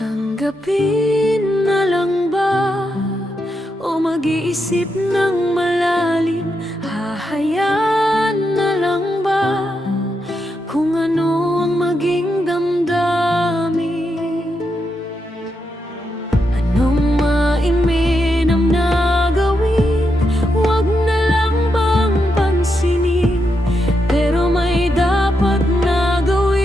Tatanggapin na lang ba o mag-iisip ng malalim? Hahayaan na lang ba kung ano ang maging damdamin? Anong mainam na gawin? Huwag na lang bang pansinin? Pero may dapat na gawin.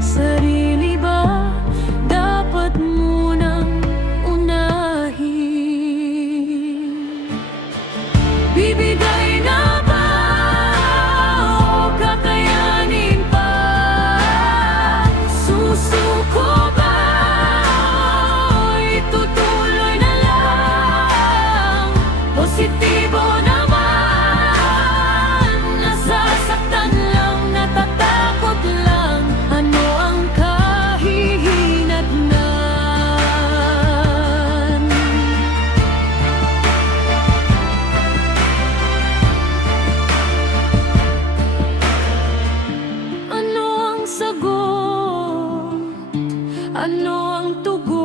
Sarili ba dapat munang unahin? Bibigay na ba o kakayanin pa? Susuko ba o itutuloy na lang? Positibo naman, nasasaktan lang, natatakot lang. Ano ang kahihinatnan? Ano ang sagot? Ano ang tugon?